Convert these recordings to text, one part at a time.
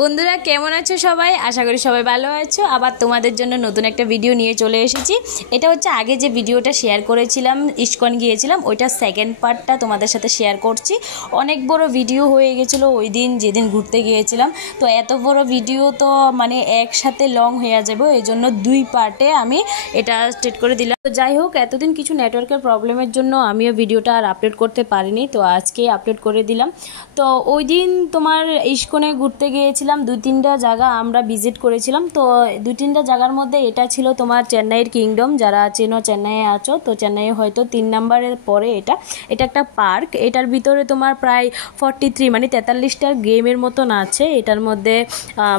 বন্ধুরা কেমন আছো সবাই? আশা করি সবাই ভালো আছো। আবার তোমাদের জন্য নতুন একটা ভিডিও নিয়ে চলে এসেছি। এটা হচ্ছে আগে যে ভিডিওটা শেয়ার করেছিলাম, ইস্কন গিয়েছিলাম, ওইটা সেকেন্ড পার্টটা তোমাদের সাথে শেয়ার করছি। অনেক বড় ভিডিও হয়ে গেছিলো ওই দিন যেদিন ঘুরতে গিয়েছিলাম। তো এত বড় ভিডিও তো মানে একসাথে লং হয়ে যাবে, এই জন্য দুই পার্টে আমি এটা স্টেট করে দিলাম। তো যাই হোক, এতদিন কিছু নেটওয়ার্কের প্রবলেমের জন্য আমিও ভিডিওটা আর আপলোড করতে পারিনি, তো আজকে আপলোড করে দিলাম। তো ওই দিন তোমার ইস্কনে ঘুরতে গিয়েছিলাম, 2-3টা জায়গা আমরা ভিজিট করেছিলাম। তো 2-3টা জায়গার মধ্যে এটা ছিল তোমার চেন্নাইয়ের কিংডম। যারা চেনো চেন্নাইয়ে আছো, তো চেন্নাইয়ে হয়তো 3 নম্বরের পরে এটা একটা পার্ক। এটার ভিতরে তোমার প্রায় 43 মানে 43টার গেমের মতন আছে এটার মধ্যে,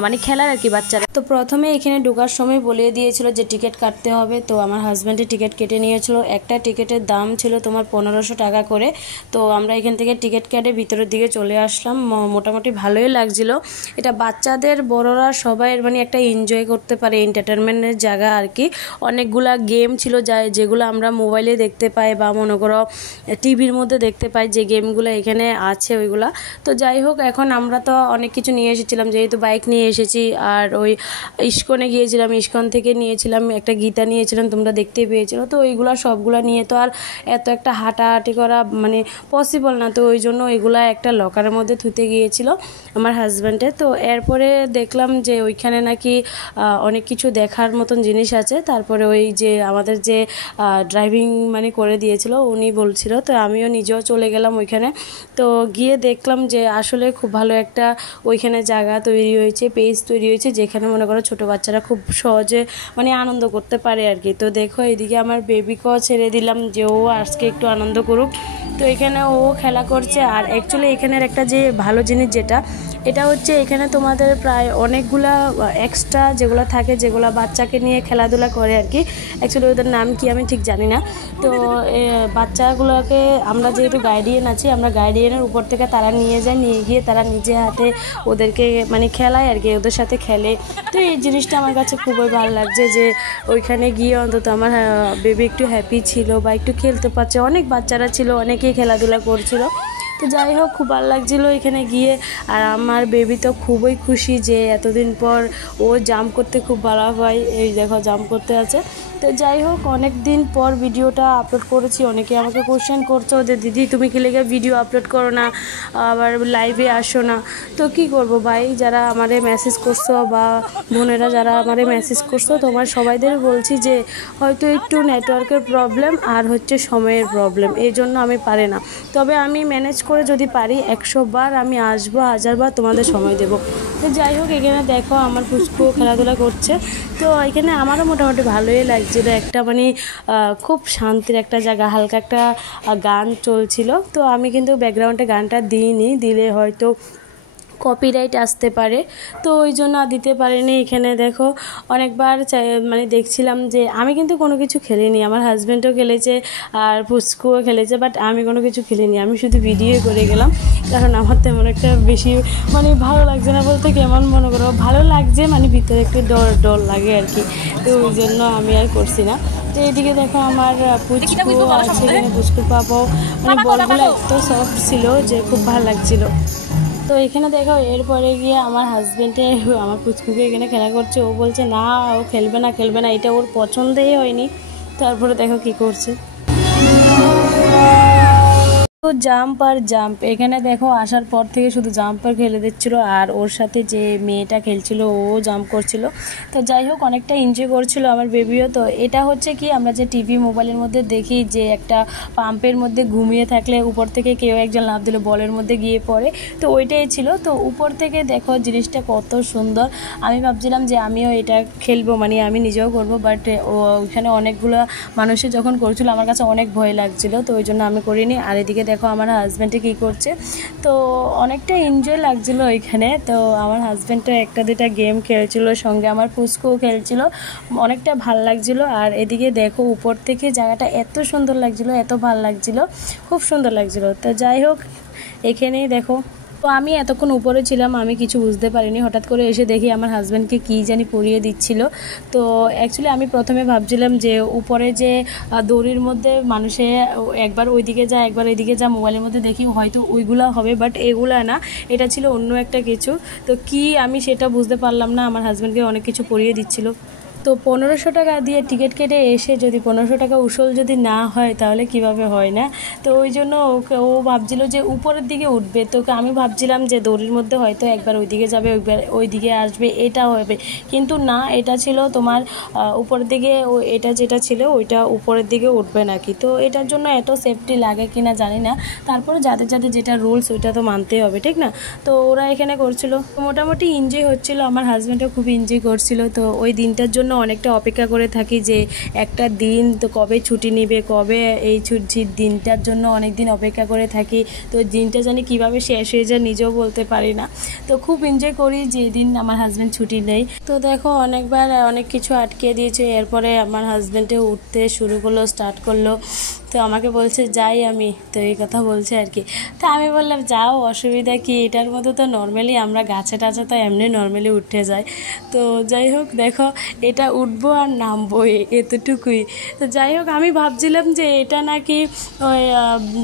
মানে খেলার আর কি বাচ্চারা। তো প্রথমে এখানে ঢোকার সময় বলে দিয়েছিল যে টিকিট কাটতে হবে। তো আমার হাজব্যান্ডের টিকিট কেটে নিয়েছিল। একটা টিকিটের দাম ছিল তোমার 1500 টাকা করে। তো আমরা এখান থেকে টিকিট কেটে ভিতরের দিকে চলে আসলাম। মোটামুটি ভালোই লাগছিল। এটা বাচ্চাদের বড়রা সবাই মানে একটা এনজয় করতে পারে, এন্টারটেনমেন্টের জায়গা আর কি। অনেকগুলা গেম ছিল যেগুলো আমরা মোবাইলে দেখতে পাই বা মনে করো টিভির মধ্যে দেখতে পাই, যে গেমগুলো এখানে আছে ওইগুলা। তো যাই হোক, এখন আমরা তো অনেক কিছু নিয়ে এসেছিলাম, যেহেতু বাইক নিয়ে এসেছি। আর ওই ইস্কনে গিয়েছিলাম, ইস্কন থেকে নিয়েছিলাম একটা গীতা নিয়েছিলাম, তোমরা দেখতেই পেয়েছিলো। তো ওইগুলা সবগুলা নিয়ে তো আর এত একটা হাঁটাহাঁটি করা মানে পসিবল না। তো ওই জন্য এগুলা একটা লকারের মধ্যে থুতে গিয়েছিল আমার হাজব্যান্ডে। তো এরপরে দেখলাম যে ওইখানে নাকি অনেক কিছু দেখার মতন জিনিস আছে। তারপরে ওই যে আমাদের যে ড্রাইভিং মানে করে দিয়েছিল উনি বলছিল, তো আমিও নিজেও চলে গেলাম ওইখানে। তো গিয়ে দেখলাম যে আসলে খুব ভালো একটা ওইখানে জায়গা তৈরি হয়েছে, পেজ তৈরি হয়েছে, যেখানে মনে করো ছোটো বাচ্চারা খুব সহজে মানে আনন্দ করতে পারে আর কি। তো দেখো এদিকে আমার বেবিকেও ছেড়ে দিলাম যে ও আজকে একটু আনন্দ করুক। তো এখানে ও খেলা করছে। আর অ্যাকচুয়ালি এখানের একটা যে ভালো জিনিস এটা হচ্ছে এখানে তোমাদের প্রায় অনেকগুলা এক্সট্রা যেগুলো থাকে, যেগুলো বাচ্চাকে নিয়ে খেলাধুলা করে আর কি। অ্যাকচুয়ালি ওদের নাম কি আমি ঠিক জানি না। তো বাচ্চাগুলোকে আমরা যেহেতু গার্ডিয়ান আছি, আমরা গার্ডিয়ানের উপর থেকে তারা নিয়ে গিয়ে তারা নিজে হাতে ওদেরকে মানে খেলায় আর কি, ওদের সাথে খেলে। তো এই জিনিসটা আমার কাছে খুবই ভালো লাগছে যে ওইখানে গিয়ে অন্তত আমার বেবি একটু হ্যাপি ছিল বা একটু খেলতে পারছে। অনেক বাচ্চারা ছিল, অনেকেই খেলাধুলা করছিল। তো যাই হোক, খুব ভালো লাগছিলো এখানে গিয়ে। আর আমার বেবি তো খুবই খুশি যে এতদিন পর ও জাম্প করতে খুব ভালো হয়। এই দেখো জাম্প করতে আছে। তো যাই হোক, অনেক দিন পর ভিডিওটা আপলোড করেছি। অনেকে আমাকে কোশ্চেন করছো যে দিদি তুমি কি লেগে ভিডিও আপলোড করো না, আবার লাইভে আসো না। তো কি করব ভাই, যারা আমারে মেসেজ করছো বা বোনেরা যারা আমারে মেসেজ করছো, তোমার সবাইদের বলছি যে হয়তো একটু নেটওয়ার্কের প্রবলেম আর হচ্ছে সময়ের প্রবলেম, এই জন্য আমি পারি না। তবে আমি ম্যানেজ করে যদি পারি 100 বার আমি আসবো, 1000 বার তোমাদের সময় দেবো। তো যাই হোক, এখানে দেখো আমার পুষ্পু খেলাধুলা করছে। তো এখানে আমারও মোটামুটি ভালোই লাগছিলো। একটা মানে খুব শান্তির একটা জায়গা, হালকা একটা গান চলছিল। তো আমি কিন্তু ব্যাকগ্রাউন্ডে গানটা দিইনি, দিলে হয়তো কপিরাইট আসতে পারে, তো ওই জন্য দিতে পারিনি। এখানে দেখো অনেকবার মানে দেখছিলাম যে আমি কিন্তু কোনো কিছু খেলিনি, আমার হাজব্যান্ডও খেলেছে আর পুষ্কুও খেলেছে, বাট আমি কোনো কিছু খেলিনি, আমি শুধু ভিডিও করে গেলাম। কারণ আমার তেমন একটা বেশি মানে ভালো লাগছে না, বলতে কেমন মনে করো ভালো লাগছে, মানে ভিতরে একটু ডর লাগে আর কি। তো ওই জন্য আমি আর করছি না। তো এইদিকে দেখো আমার পুচকু আছে, এখানে পুচকুর পাবো মানে বলগুলো এত সফট ছিল যে খুব ভালো লাগছিলো। তো এখানে দেখো এরপরে গিয়ে আমার হাজব্যান্ডে আমার পুচকুকে এখানে খেলা করছে। ও বলছে না, ও খেলবে না, এটা ওর পছন্দই হয়নি। তারপরে দেখো কি করছে, তো জাম্প আর জাম্প। এখানে দেখো আসার পর থেকে শুধু জাম্পার খেলে দিচ্ছিলো, আর ওর সাথে যে মেয়েটা খেলছিল ও জাম্প করছিল। তো যাই হোক, অনেকটা এনজয় করছিল আমার বেবিও। তো এটা হচ্ছে কি, আমরা যে টিভি মোবাইলের মধ্যে দেখি যে একটা পাম্পের মধ্যে ঘুমিয়ে থাকলে উপর থেকে কেউ একজন লাফ দিল, বলের মধ্যে গিয়ে পড়ে, তো ওইটাই ছিল। তো উপর থেকে দেখো জিনিসটা কত সুন্দর। আমি ভাবছিলাম যে আমিও এটা খেলবো, মানে আমি নিজেও করবো, বাট ওইখানে অনেকগুলো মানুষে যখন করছিল আমার কাছে অনেক ভয় লাগছিলো, তো ওই জন্য আমি করিনি। আর এদিকে দেখো আমার হাজব্যান্ডে কী করছে, তো অনেকটা এনজয় লাগছিলো ওইখানে। তো আমার হাজব্যান্ডটা 1-2টা গেম খেলছিল, সঙ্গে আমার পুচকুও খেলছিল, অনেকটা ভাল লাগছিলো। আর এদিকে দেখো উপর থেকে জায়গাটা এত সুন্দর লাগছিলো, এত ভাল লাগছিলো, খুব সুন্দর লাগছিলো। তো যাই হোক, এখানেই দেখো তো আমি এতক্ষণ উপরে ছিলাম, আমি কিছু বুঝতে পারিনি। হঠাৎ করে এসে দেখি আমার হাজব্যান্ডকে কী জানি পরিয়ে দিচ্ছিল। তো অ্যাকচুয়ালি আমি প্রথমে ভাবছিলাম যে উপরে যে দড়ির মধ্যে মানুষে একবার ওইদিকে যা একবার এইদিকে যা, মোবাইলের মধ্যে দেখি হয়তো ওইগুলা হবে, বাট এগুলা না, এটা ছিল অন্য একটা কিছু। তো কি আমি সেটা বুঝতে পারলাম না। আমার হাজব্যান্ডকে অনেক কিছু পরিয়ে দিচ্ছিল। তো 1500 টাকা দিয়ে টিকিট কেটে এসে যদি 1500 টাকা উসুল যদি না হয় তাহলে কিভাবে হয় না। তো ওই জন্য ও ভাবছিল যে উপরের দিকে উঠবে। তো আমি ভাবছিলাম যে দড়ির মধ্যে হয়তো একবার ওইদিকে যাবে, একবার ওইদিকে আসবে, এটা হবে। কিন্তু না, এটা ছিল তোমার উপরের দিকে, এটা যেটা ছিল ওইটা উপরের দিকে উঠবে নাকি। তো এটার জন্য এত সেফটি লাগে কি না জানি না। তারপরে যাদের যাদের যেটা রুলস ওইটা তো মানতেই হবে, ঠিক না। তো ওরা এখানে করছিল, মোটামুটি এনজয় হচ্ছিল। আমার হাজব্যান্ডও খুব এনজয় করছিল। তো ওই দিনটার জন্য অনেকটা অপেক্ষা করে থাকি যে একটা দিন তো কবে ছুটি নেবে, কবে এই ছুটির দিনটার জন্য অনেক দিন অপেক্ষা করে থাকি। তো দিনটা জানি কীভাবে শেষ হয়ে যায় নিজেও বলতে পারি না। তো খুব এনজয় করি যেদিন আমার হাজব্যান্ড ছুটি নেই। তো দেখো অনেকবার অনেক কিছু আটকে দিয়েছে। এরপরে আমার হাজব্যান্ডে উঠতে শুরু করলো, স্টার্ট করলো। তো আমাকে বলছে যাই আমি, তো এই কথা বলছে আর কি। তো আমি বললাম যাও, অসুবিধা কি, এটার মধ্যে তো নর্মালি আমরা গাছে টাছে তো এমনি নর্মালি উঠে যাই। তো যাই হোক দেখো, এটা উঠবো আর নামবো এতটুকুই। তো যাই হোক আমি ভাবছিলাম যে এটা নাকি ওই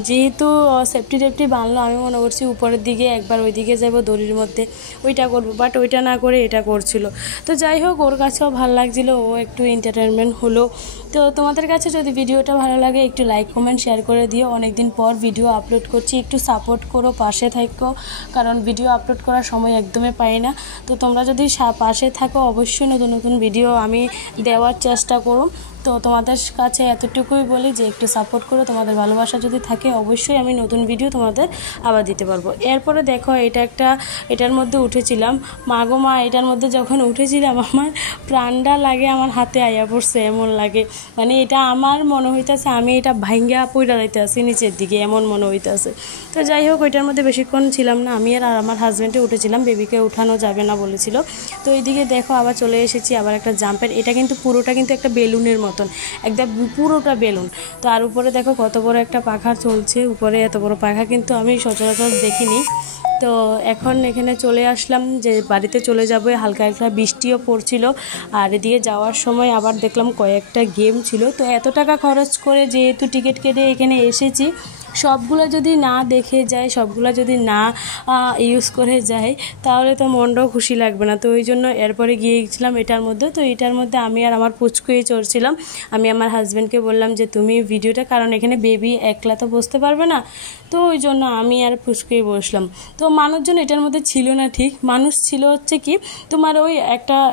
যেহেতু সেফটি টেফটি বানলো, আমি মনে করছি উপরের দিকে একবার ওইদিকে যাবো দড়ির মধ্যে, ওইটা করবো, বাট ওইটা না করে এটা করছিল। তো যাই হোক ওর কাছেও ভালো লাগছিলো, ও একটু এন্টারটেনমেন্ট হলো। তো তোমাদের কাছে যদি ভিডিওটা ভালো লাগে একটু লাইক কমেন্ট শেয়ার করে দিও। অনেকদিন পর ভিডিও আপলোড করছি, একটু সাপোর্ট করো, পাশে থাকো, কারণ ভিডিও আপলোড করার সময় একদমই পাই না। তো তোমরা যদি পাশে থাকো অবশ্যই নতুন নতুন ভিডিও আমি দেওয়ার চেষ্টা করো। তো তোমাদের কাছে এতটুকুই বলি যে একটু সাপোর্ট করো, তোমাদের ভালোবাসা যদি থাকে অবশ্যই আমি নতুন ভিডিও তোমাদের আবার দিতে পারবো। এরপরে দেখো এটার মধ্যে উঠেছিলাম, মাগো মা, এটার মধ্যে যখন উঠেছিলাম আমার প্রাণটা লাগে আমার হাতে আয়া পড়ছে, এমন লাগে। মানে এটা আমার মনে হইতেছে আমি এটা ভাঙ্গা পইড়া যাইতে আসি নিচের দিকে, এমন মনে হইতেছে। তো যাই হোক ওইটার মধ্যে বেশিক্ষণ ছিলাম না, আমি আর আমার হাজব্যান্ডে উঠেছিলাম, বেবিকে উঠানো যাবে না বলেছিল। তো এইদিকে দেখো আবার চলে এসেছি, আবার একটা জাম্পের, এটা কিন্তু পুরোটা কিন্তু একটা বেলুনের মতন, একদম পুরোটা বেলুন। তো আর উপরে দেখো কত বড় একটা পাখা চলছে, উপরে এত বড় পাখা কিন্তু আমি সচরাচর দেখিনি। তো এখন এখানে চলে আসলাম যে বাড়িতে চলে যাবো, হালকা হালকা বৃষ্টিও পড়ছিল। আর এদিকে যাওয়ার সময় আবার দেখলাম কয়েকটা গেম ছিল। তো এত টাকা খরচ করে যেহেতু টিকিট কেটে এখানে এসেছি, সবগুলো যদি না দেখে যায়, সবগুলো যদি না ইউজ করে যায় তাহলে তো মনটাও খুশি লাগবে না। তো ওই জন্য এরপরে গিয়েছিলাম এটার মধ্যে। তো এটার মধ্যে আমি আর আমার পুচকুই চড়ছিলাম। আমি আমার হাজব্যান্ডকে বললাম যে তুমি ভিডিওটা, কারণ এখানে বেবি একলা তো বসতে পারবে না, তো ওই জন্য আমি আর পুচকুই বসলাম। তো মানুষজন এটার মধ্যে ছিল না, ঠিক মানুষ ছিল হচ্ছে কি তোমার ওই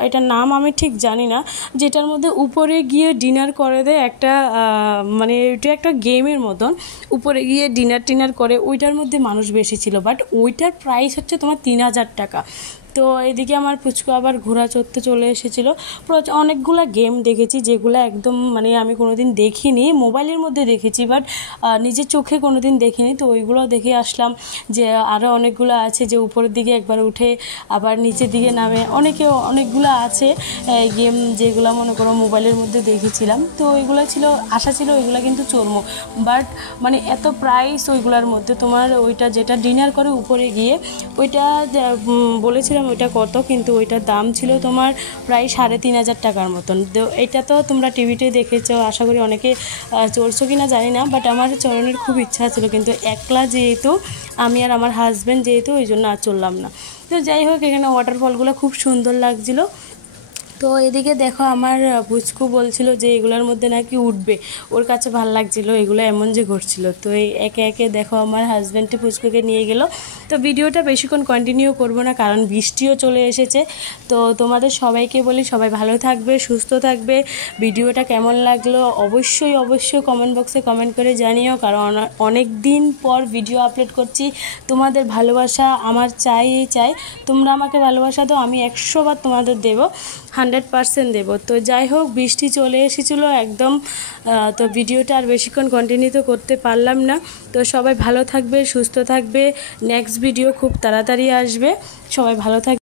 এটার নাম আমি ঠিক জানি না, যেটার মধ্যে উপরে গিয়ে ডিনার করে দেয় একটা, মানে ওইটা একটা গেমের মতন, উপরে গিয়ে ডিনার করে, ওইটার মধ্যে মানুষ বেশি ছিল। বাট ওইটার প্রাইস হচ্ছে তোমার 3000 টাকা। তো এদিকে আমার পুচকু আবার ঘোড়া চড়তে চলে এসেছিলো। অনেকগুলো গেম দেখেছি যেগুলো একদম মানে আমি কোনোদিন দেখিনি, মোবাইলের মধ্যে দেখেছি, বাট নিজের চোখে কোনোদিন দেখিনি। তো ওইগুলো দেখে আসলাম যে আরও অনেকগুলো আছে যে উপরের দিকে একবার উঠে আবার নিচের দিকে নামে, অনেকগুলো আছে গেম যেগুলো মনে করো মোবাইলের মধ্যে দেখেছিলাম। তো ওইগুলো ছিল, আশা ছিল ওইগুলো কিন্তু চলবো, বাট মানে এত প্রাইস ওইগুলোর মধ্যে, তোমার ওইটা যেটা ডিনার করে উপরে গিয়ে ওইটা বলেছিলাম ওইটা কত, কিন্তু ওইটার দাম ছিল তোমার প্রায় 3500 টাকার মতন। তো এটা তো তোমরা টিভিতে দেখেছো, আশা করি অনেকে চলছো কি না জানি না, বাট আমার চলনের খুব ইচ্ছা ছিল, কিন্তু একলা যেহেতু আমি আর আমার হাজব্যান্ড যেহেতু ওই জন্য আর চললাম না। তো যাই হোক এখানে ওয়াটারফলগুলো খুব সুন্দর লাগছিলো। তো এদিকে দেখো আমার পুচকু বলছিল যে এগুলোর মধ্যে নাকি উঠবে, ওর কাছে ভালো লাগছিলো এগুলো এমন যে ঘটছিল। তো এই একে একে দেখো আমার হাজব্যান্ডে পুচকুকে নিয়ে গেল। তো ভিডিওটা বেশিক্ষণ কন্টিনিউ করব না, কারণ বৃষ্টিও চলে এসেছে। তো তোমাদের সবাইকে বলি সবাই ভালো থাকবে, সুস্থ থাকবে। ভিডিওটা কেমন লাগলো অবশ্যই কমেন্ট বক্সে কমেন্ট করে জানিও, কারণ অনেক দিন পর ভিডিও আপলোড করছি। তোমাদের ভালোবাসা আমার চাই, তোমরা আমাকে ভালোবাসা দাও, আমি 100 বার তোমাদের দেবো, 100% দেবো। তো যাই হোক বৃষ্টি চলে এসেছিলো একদম। তো ভিডিওটা আর বেশিক্ষণ কন্টিনিউ তো করতে পারলাম না। তো সবাই ভালো থাকবে, সুস্থ থাকবে, নেক্সট ভিডিও খুব তাড়াতাড়ি আসবে, সবাই ভালো থাকবে।